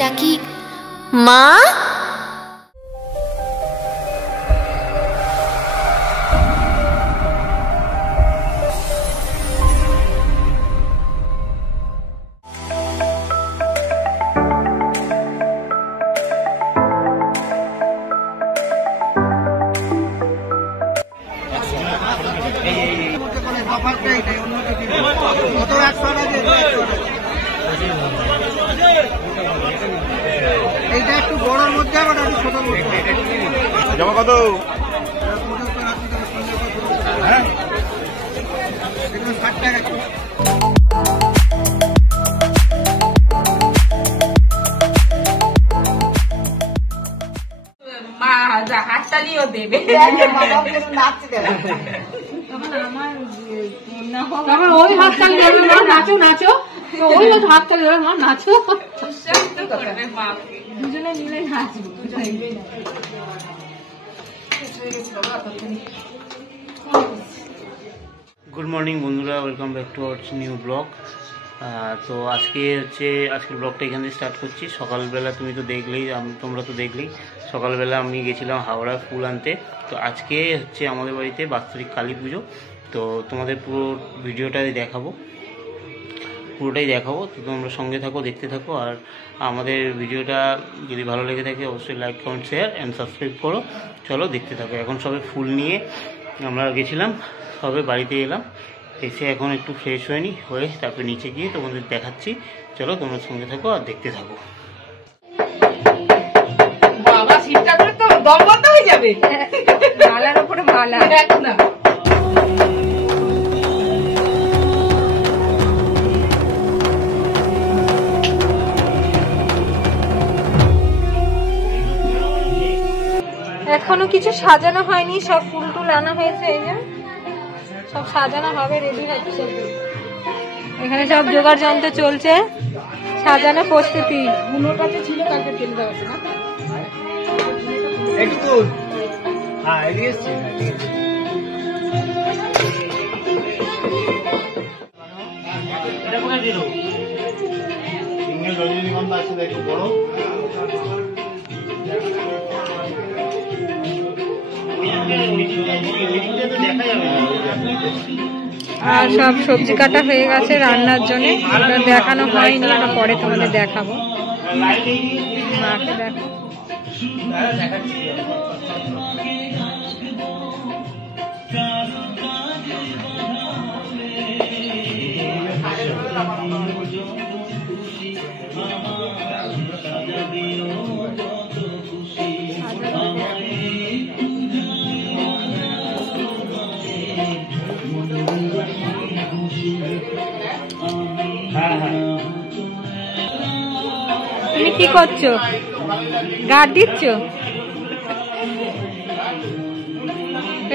ডাকি মা। এইটা একটু বড়র মধ্যে আবার একটু ছোট জমা কত মা হাতটা দিয়েও দেবে ওই হাতটা নাচো নাচো ওই হাতটা নাচো দুজনে মিলে নাচবো। গুড মর্নিং বন্ধুরা, welcome back to our new blog. তো আজকের ব্লগটা এখান থেকে স্টার্ট করছি। সকালবেলা তোমরা তো দেখলেই সকালবেলা আমি গেছিলাম হাওড়া ফুল আনতে। তো আজকে হচ্ছে আমাদের বাড়িতে বাৎসরিক কালী পুজো। তো তোমাদের পুরো ভিডিওটাই পুরোটাই দেখাবো। তো তোমরা সঙ্গে থাকো, দেখতে থাকো। আর আমাদের ভিডিওটা যদি ভালো লেগে থাকে অবশ্যই like, comment, share and subscribe করো। চলো দেখতে থাকো। এখন সবে ফুল নিয়ে আমরা গেছিলাম, সবে বাড়িতে এলাম, এসে এখন একটু ফ্রেশ হয়ে তারপরে নিচে গিয়ে তোমাদের দেখাচ্ছি। চলো তোমরা সঙ্গে থাকো আর দেখতে থাকো। বাবা শীতটা করে তো দম বন্ধ হয়ে যাবে, মালার উপরে মালা দেখ না। এখনো কিছু সাজানো হয়নি, সব ফুল টুল আনা হয়েছে, এই যে সব সাজানো হবে, রেডি হচ্ছে। এখানে সব জোগাড় যন্ত্র চলছে, সাজানো প্রস্তুতি। ছিল কালকে তেল দেওয়া আছে না একটু রজনীগন্ধা আছে একটু বড়। আর সব সবজি কাটা হয়ে গেছে রান্নার জন্য, দেখানো হয়নি, এটা পরে তোমাদের দেখাবো। মাকে দেখো, তুমি কি করছো? গাড় দিচ্ছ?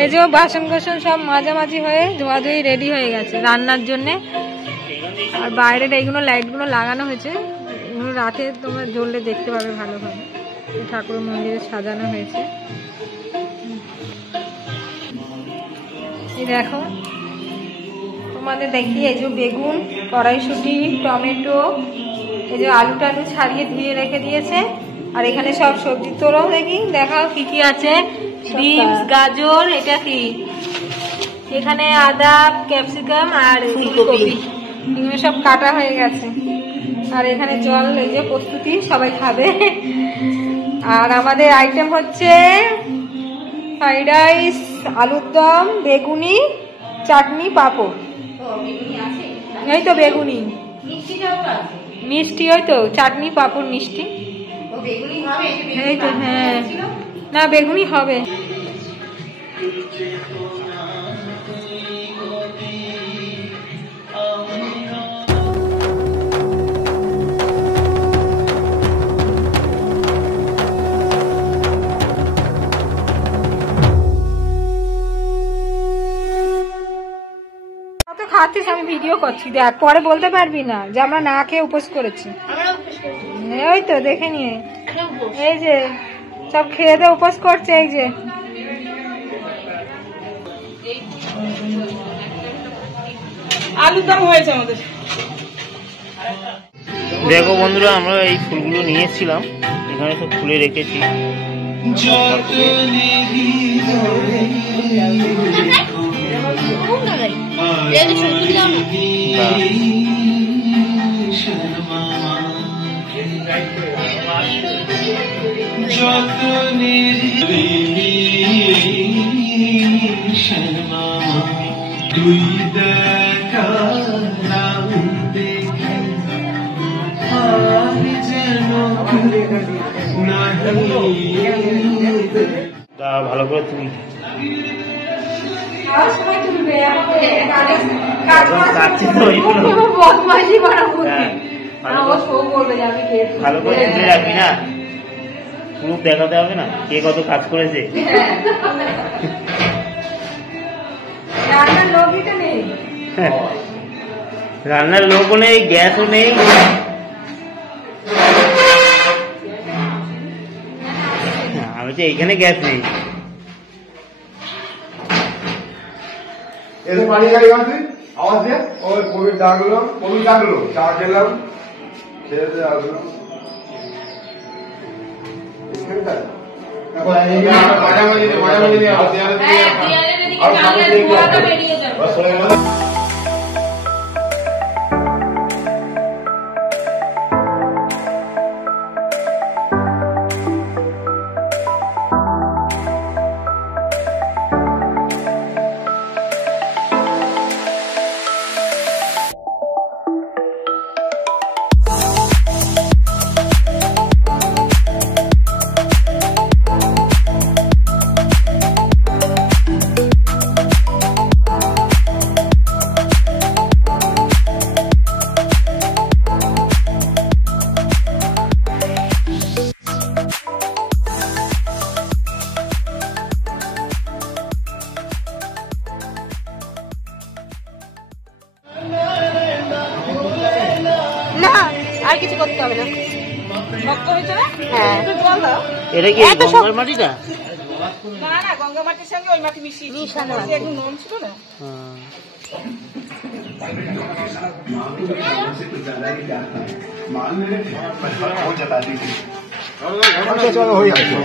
এই যে বাসন কোসন সব মাঝামাঝি হয়ে ধোয়াধুয়ি রেডি হয়ে গেছে রান্নার জন্য। আর বাইরের এইগুলো লাইটগুলো লাগানো হয়েছে, এগুলো রাতে তোমরা জ্বললে দেখতে পাবে ভালোভাবে। ঠাকুর মন্দিরে সাজানো হয়েছে, এই দেখো তোমাদের দেখি। এই যে বেগুন, কড়াইশুঁটি, টমেটো, এই যে আলু টালু ছাড়িয়ে ধুয়ে রেখে দিয়েছে। আর এখানে সব সবজি তোলো, দেখি দেখাও কি কি আছে। বিনস, গাজর, এটা কি, এখানে আদা, ক্যাপসিকাম আর ফুলকপি, এগুলো সব কাটা হয়ে গেছে। আর এখানে জল, এই যে প্রস্তুতি, সবাই খাবে। আর আমাদের আইটেম হচ্ছে ফ্রাইড রাইস, আলুর দম, বেগুনি, চাটনি, পাঁপড়। এই তো বেগুনি, মিষ্টি, ওই তো চাটনি, পাঁপড়, মিষ্টি। এই তো, হ্যাঁ, না বেগুনি হবে। খাচ্ছিস, আমি ভিডিও করছি, দেখ, পরে বলতে পারবি না যে আমরা না খেয়ে উপোস করেছি। ওই তো দেখে নিয়ে, এই যে সব খেয়ে দিয়ে উপোস করছে। এই যে আলুর দম হয়েছে আমাদের। দেখো বন্ধুরা, আমরা এই ফুলগুলো নিয়ে এসেছিলাম, এখানে সব খুলে রেখেছি। ভালো করে তুমি ভালো করে তুলে রাখবি না, প্রুফ দেখাতে হবে না কে কত কাজ করেছে। রান্নার লোকও নেই, গ্যাসও নেই। আমি তো এইখানে গ্যাস নেই। পানি গাড়ি আওয়াজ দিয়ে ওই কবির ডাকলো, চা খেলাম, খেয়ে আসলাম। আর কিছু করতে হবে না। শক্ত হয়েছে না? হ্যাঁ। একটু জল দাও। এটা কি গঙ্গার মাটিটা? না না, গঙ্গা মাটির সঙ্গে ওই মাটি মিশিয়েছি, একটু নুন ছিল না। হয়ে যাচ্ছে।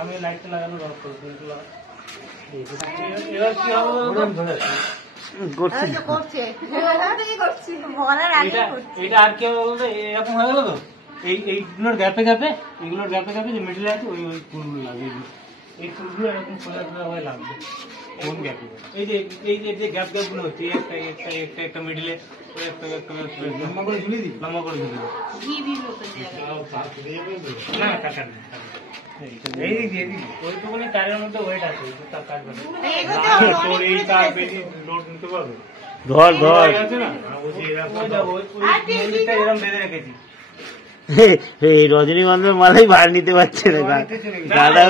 আমি লাইটটা লাগানো দরকার। এবার কি হবে? এটা আর কি হবে বলতে, এরকম হয়ে গেল তো, এইগুলোর গ্যাপে গ্যাপে যে মিডিলে আছে ওই ফুলগুলো লাগবে। এই ফুলগুলো এরকম খোলা খোলা হয়ে লাগবে কোন গ্যাপে। এই যে গ্যাপ গুলো হচ্ছে, একটা মিডিলে লম্বা করে ঝুলিয়ে দিই, না কাটার না। ওইটুকুনি তারের মধ্যে ওয়েট আছে, লোড নিতে পারবে। ধর এরকম বেঁধে রেখেছি। এই রজনীগন্ধার মালাই বার নিতে পারছে না দাদা।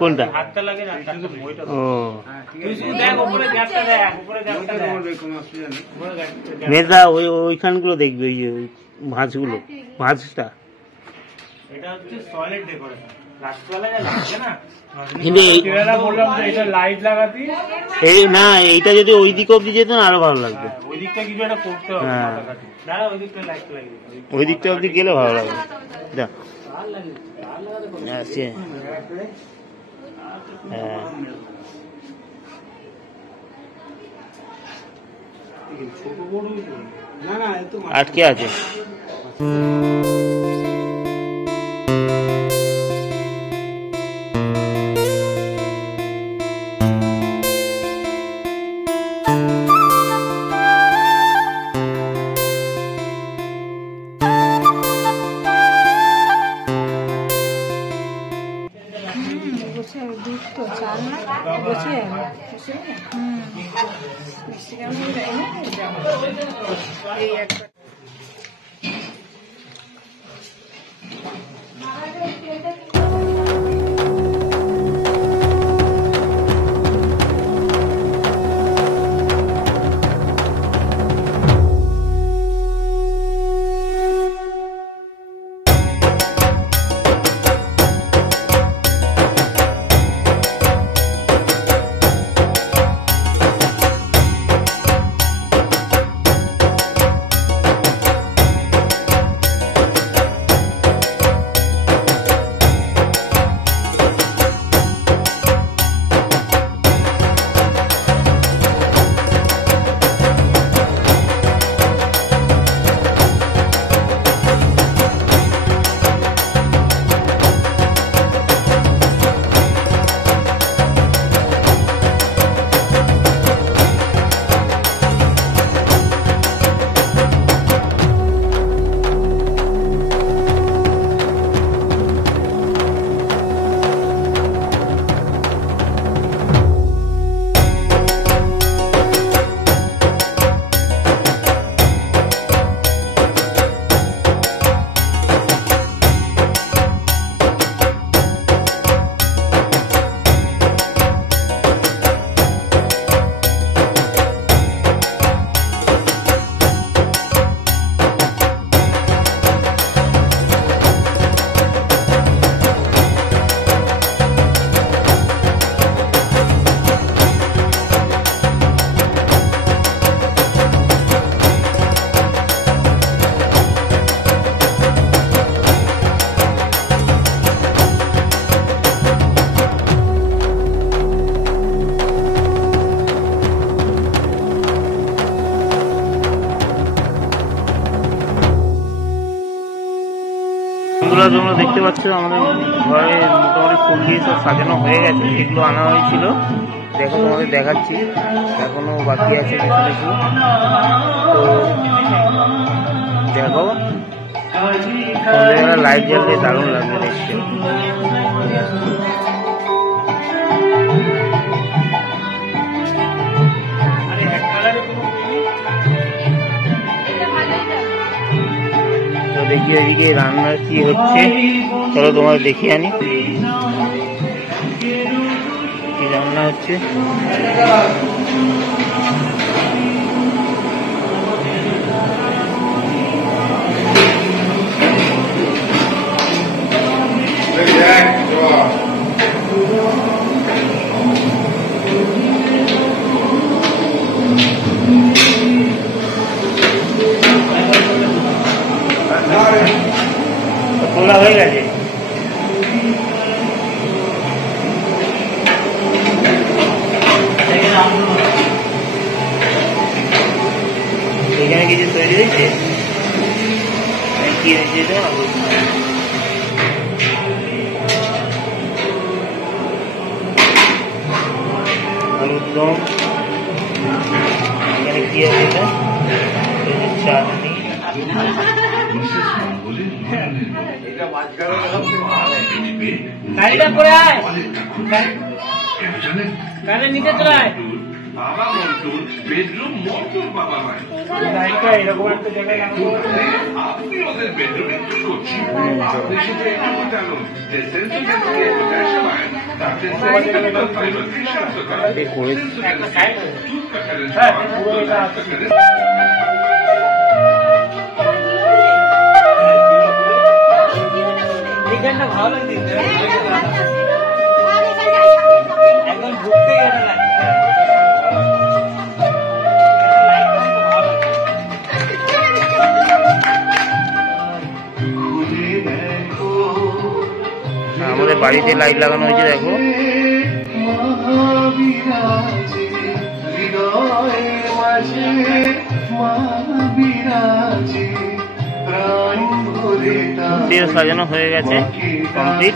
কোনটা? হাতটা লাগে না। ও মেধা, ওইখানগুলো দেখবি, ওই ভাঁজগুলো, ভাঁজটা। এটা হচ্ছে সলিড ডেকোরেশন। না, এইটা যদি ওই দিকে অব্দি যেত না আরো ভালো লাগবে। ওই দিকটা কিছু একটা করতে হবে, ওই দিকটা অব্দি গেলে ভালো লাগবে। আটকে আছে। দেখতে পাচ্ছ আমাদের ঘরে মোটামুটি ফুল দিয়ে সব সাজানো হয়ে গেছে, এগুলো আনা হয়েছিল। দেখো তোমাদের দেখাচ্ছি, এখনো বাকি আছে কিছু কিছু। তো দেখো সন্ধ্যেবেলা লাইট জ্বাললে দারুণ লাগবে দেখতে। তো দেখি এদিকে রান্নার কি হচ্ছে, চলো তোমার দেখিয়ে আনি কি রান্না হচ্ছে। তোলা হয়ে গেছে, এখানে কিছু তৈরি হয়েছে, কি হয়েছে এটা আলুর দম, এখানে কি আছে এটা চাটনি, গাড়িটা করে আয়, গাড়ি নিতে চলে আয়। বাবা মন্টুর বেডরুম মন্টুর বাবা হয়, গাড়িটা এরকম একটা জায়গায় আপনি ওদের বেডরুমে কি করছেন? আপনি শুধু একটু জানুন যে সেন্সিটিভ সময় তাতে ভালো দিচ্ছে এখন ঘুরতে আমাদের বাড়িতে লাইট লাগানো হয়েছে দেখো। সাজানো হয়ে গেছে কমপ্লিট।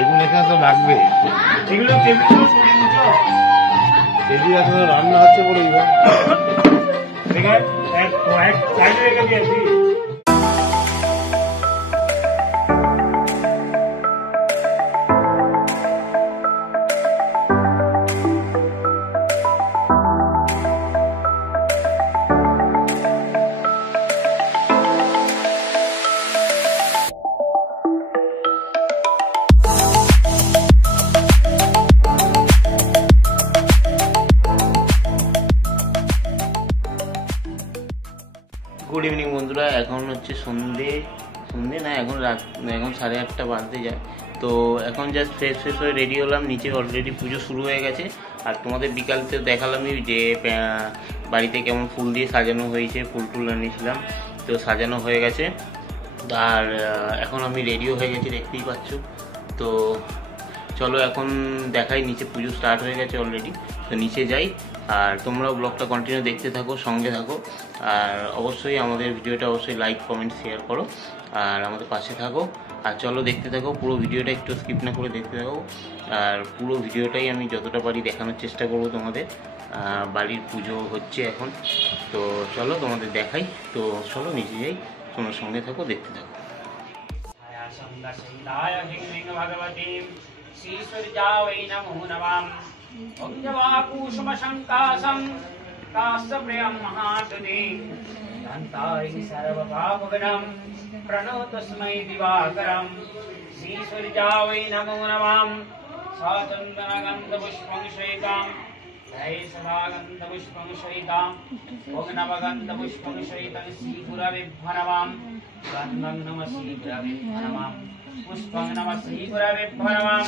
এগুলো এখানে তো লাগবে, এগুলো রান্না হচ্ছে বলে গুড ইভিনিং বন্ধুরা, এখন হচ্ছে সন্ধে না, এখন রাত, এখন 8:30 বাজতে যায়। তো এখন জাস্ট ফ্রেশ হয়ে রেডি হলাম, নিচে অলরেডি পুজো শুরু হয়ে গেছে। আর তোমাদের বিকালতে দেখালামই যে বাড়িতে কেমন ফুল দিয়ে সাজানো হয়েছে, ফুল টুল আনিয়েছিলাম, তো সাজানো হয়ে গেছে। আর এখন আমি রেডিও হয়ে গেছি, দেখতেই পাচ্ছ। তো চলো এখন দেখাই, নিচে পুজো স্টার্ট হয়ে গেছে অলরেডি, তো নিচে যাই। আর তোমরাও ব্লগটা কন্টিনিউ দেখতে থাকো, সঙ্গে থাকো। আর অবশ্যই আমাদের ভিডিওটা অবশ্যই লাইক কমেন্ট শেয়ার করো, আর আমাদের পাশে থাকো। আর চলো দেখতে থাকো পুরো ভিডিওটা, একটু স্কিপ না করে দেখতে থাকো। আর পুরো ভিডিওটাই আমি যতটা পারি দেখানোর চেষ্টা করবো তোমাদের। বাড়ির পুজো হচ্ছে এখন, তো চলো তোমাদের দেখাই। তো চলো নিচে যাই, তোমরা সঙ্গে থাকো, দেখতে থাকো। श्रीसूर्यावै नमो नमः। ओंजवाकुसुमशङ्कासं कास्तप्रियं महादुदे दन्ताय सर्वपापगणं प्रणो तस्मै दिवाकरं। श्रीसूर्यावै नमो नमः। साचन्दनगन्धपुष्पं श्वेतां जय सदागन्धपुष्पं श्वेतां ओं नवगन्धपुष्पं श्वेतं श्रीगुरवे नमः। गन्धं नमः श्रीगुरवे नमः। पुष्पं नमः श्रीगुरवे नमः।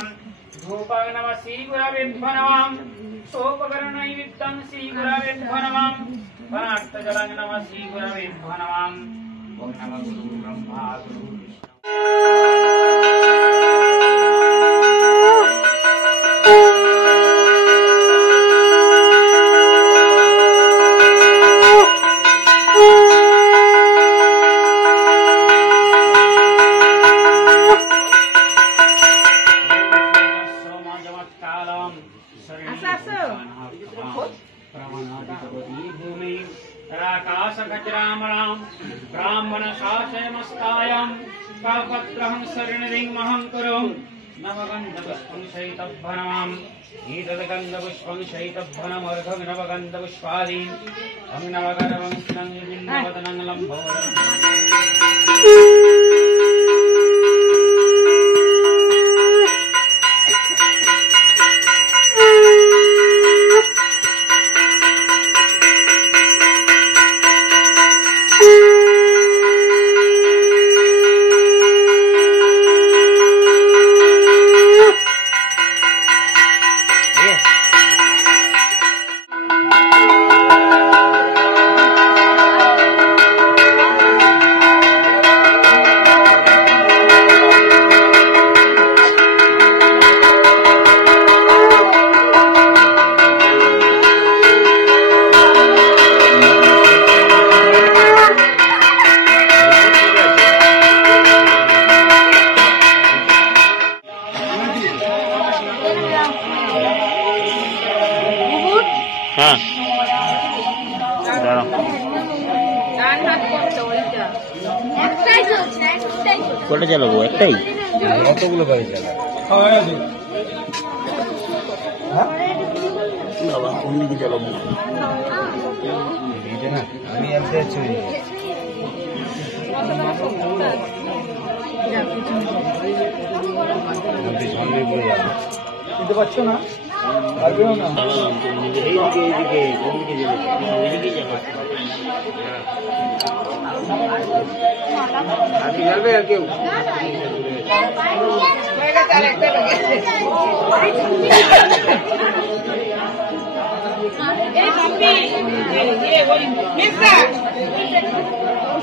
धूपं नमः श्रीगुरवे नमः। सोपकरणैवेद्यं श्रीगुरवे नमः। वनार्तजलं नमः श्रीगुरवे नमः। ओम नमः गुरु ब्रह्मा गुरु विष्णु। ब्राह्मण शासयमस्तायां कापत्रहं शरणिं महं कुरुं नवगन्धपुष्पं शैतभ्वनमाम् एतद्गन्धपुष्पं शैतभ्वनमर्घं नवगन्धपुष्पादीन् अं नवगर्वं स्नग्निवदनं लम्बोदरम्। हाँ কোটা চালাবো একটাই কতগুলো গাড়ি চালা বাবা কোন দিকে চালাবো আমি এমনি চুরি সামনে পড়ে যাবে চিনতে পারছো না পারবেও না এইদিকে এইদিকে কোন দিকে যাবে ওইদিকে যাবে আপনি যাবে আর কেউ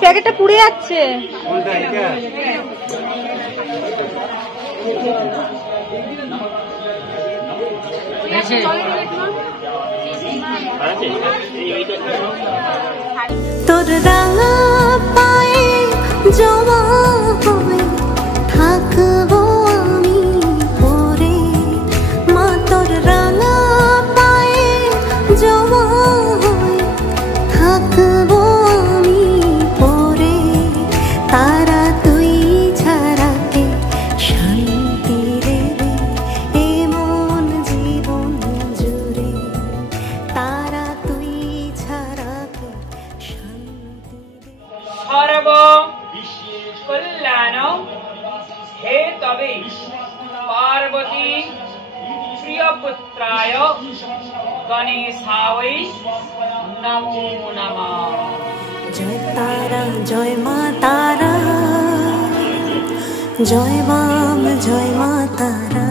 প্যাকেটটা পুড়ে যাচ্ছে। কোনটা এটা তোর রাঙা পায়ে জমা হয়ে থাকবো আমি পরে মা তোর রাঙা পায়ে জমা হয়ে থাকবো আমি পরে তারা তুই ছাড়াতে শান্তি দেবে এমন জীবন জুড়ে তারা তুই ছাড়াতে শান্তি सर्व कल्याण हे तवे पार्वती प्रियपुत्राय गणेशावै नमो नमः। জয় তারা জয় মা তারা জয় বাম জয় মা তারা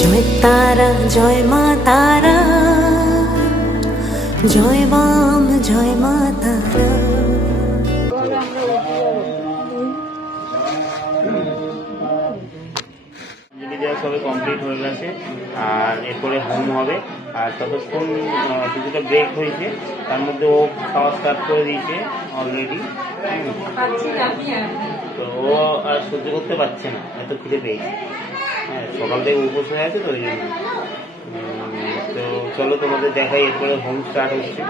জয় তারা জয় মা তারা জয় বাম জয় মা তারা। অঞ্জলি দেওয়া সবে কমপ্লিট হয়ে গেছে আর এরপরে হোম হবে আর ততক্ষণ কিছুটা ব্রেক হয়েছে তার মধ্যে ও খাওয়া স্টার্ট করে দিয়েছে অলরেডি তো ও আর সহ্য করতে পারছে না এত খিদে পেয়েছে হ্যাঁ সকাল থেকে উপোস হয়ে আছে তো ওই জন্য তো চলো তোমাদের দেখাই এরপরে হোম স্টার্ট হচ্ছে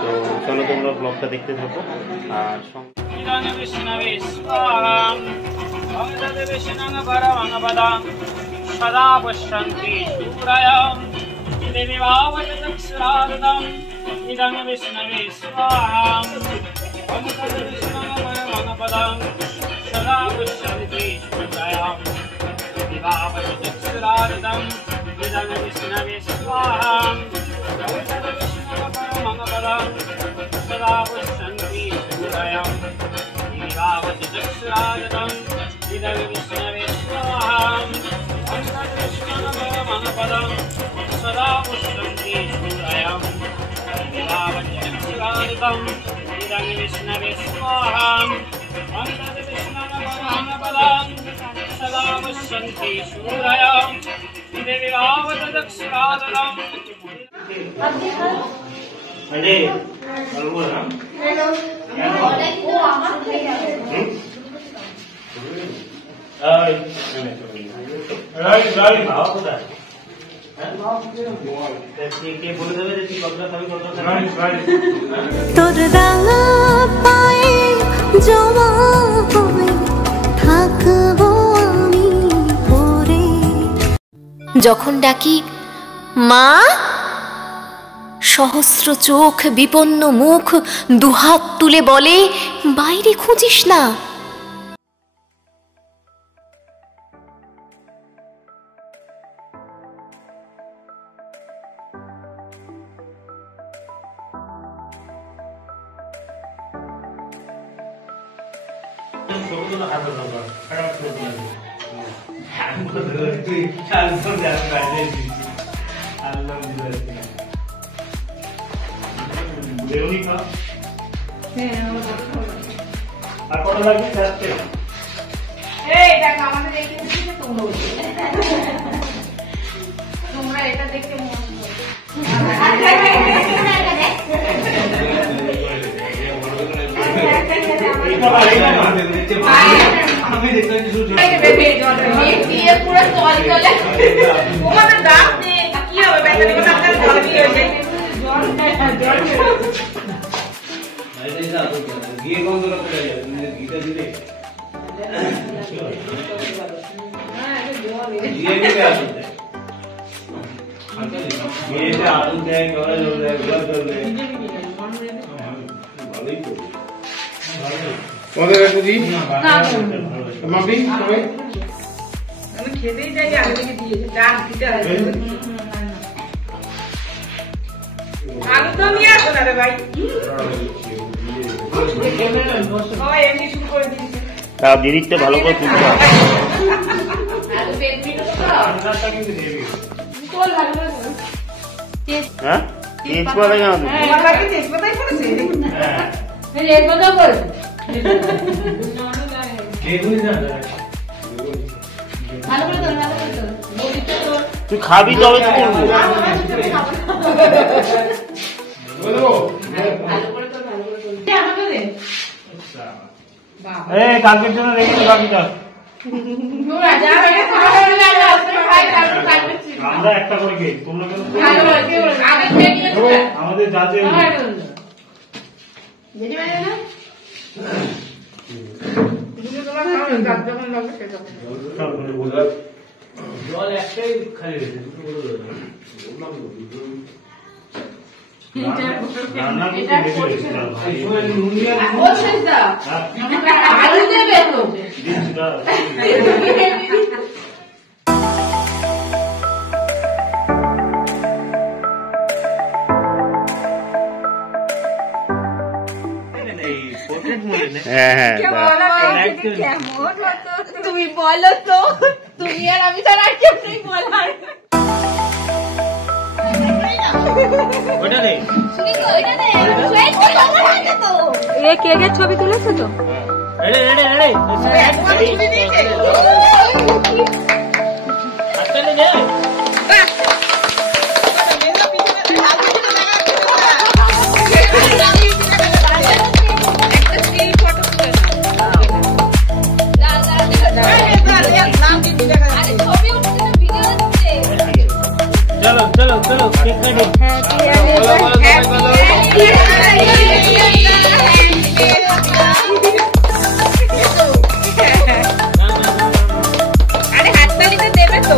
তো চলো তোমরা ব্লগটা দেখতে থাকো আর सदा पश्यन्ति शूरायां देवीभावचक्षुरादम् इदं विष्णवे स्वाहाम् ॐ तद्विष्णुपरमपदं सदा पश्यन्ति शूरायां देवीभावचक्षुरादम् इदं विष्णवे स्वाहाम् ॐ तद्विष्णुपरमपदं सदा पश्यन्ति शूरायां देवीभावचक्षुरादम् इदं विष्णवे स्वाहाम् पदं सदा पुष्पन्ति शूरायां তোর রাঙা পায়ে জমা হয়ে থাকবো আমি পরে। যখন ডাকি মা, সহস্র চোখ বিপন্ন মুখ দুহাত তুলে বলে বাইরে খুঁজিস না। আর কত লাগবে চারটে? এই দেখ আমাদের এই কিছু তোমরা বলছো তোমরা এটা দেখতে মন আমি দেখতে কিছু পুরো তল তলে তোমাদের দাঁত নেই কি হবে ব্যাটারি কথা আপনার জল দিয়ে হয়ে গিয়ে কোন দূর করে যাবে গিটা দিলে গিয়ে দিলে আসলে গিয়েতে আলু দেয় কলা জল দেয় গোলাপ জল দেয় ভালোই তো ওদের একটু দিই মাপি সবাই আমি খেতেই চাই আগে থেকে দিয়েছে ডাক দিতে হবে আলু তো নিয়ে আসো না রে ভাই এমনি শুরু করে দিয়েছে তা জিনিসটা ভালো করে তুলতে হবে। আলু পেট মিটো তো হ্যাঁ তেজপাতা কেন তুমি? তেজপাতাই করেছে তুই খাবি তবে তো করবো। কালকের জন্য রেখে বাকিটা আমরা একটা করে খেয়ে তোমরা আমাদের যাতে জল একটাই খালি রান্না তুমি বলো তো তুমি আর আমি ছাড়া আর কেউ নেই বলার কেকের ছবি তুলেছে তো চলো চলো চলো কেক কাটো। আরে হাততালিতে দেবে তো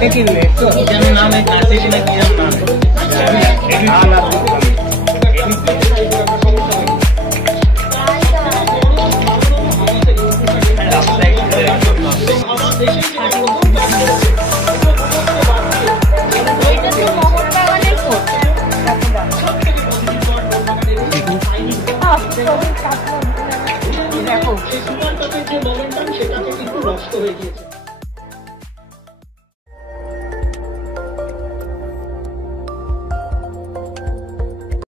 যেন নাম কাছে না কি যেন নাম দেখো যে মোমেন্টাম সেটা কিন্তু নষ্ট হয়ে গিয়েছে।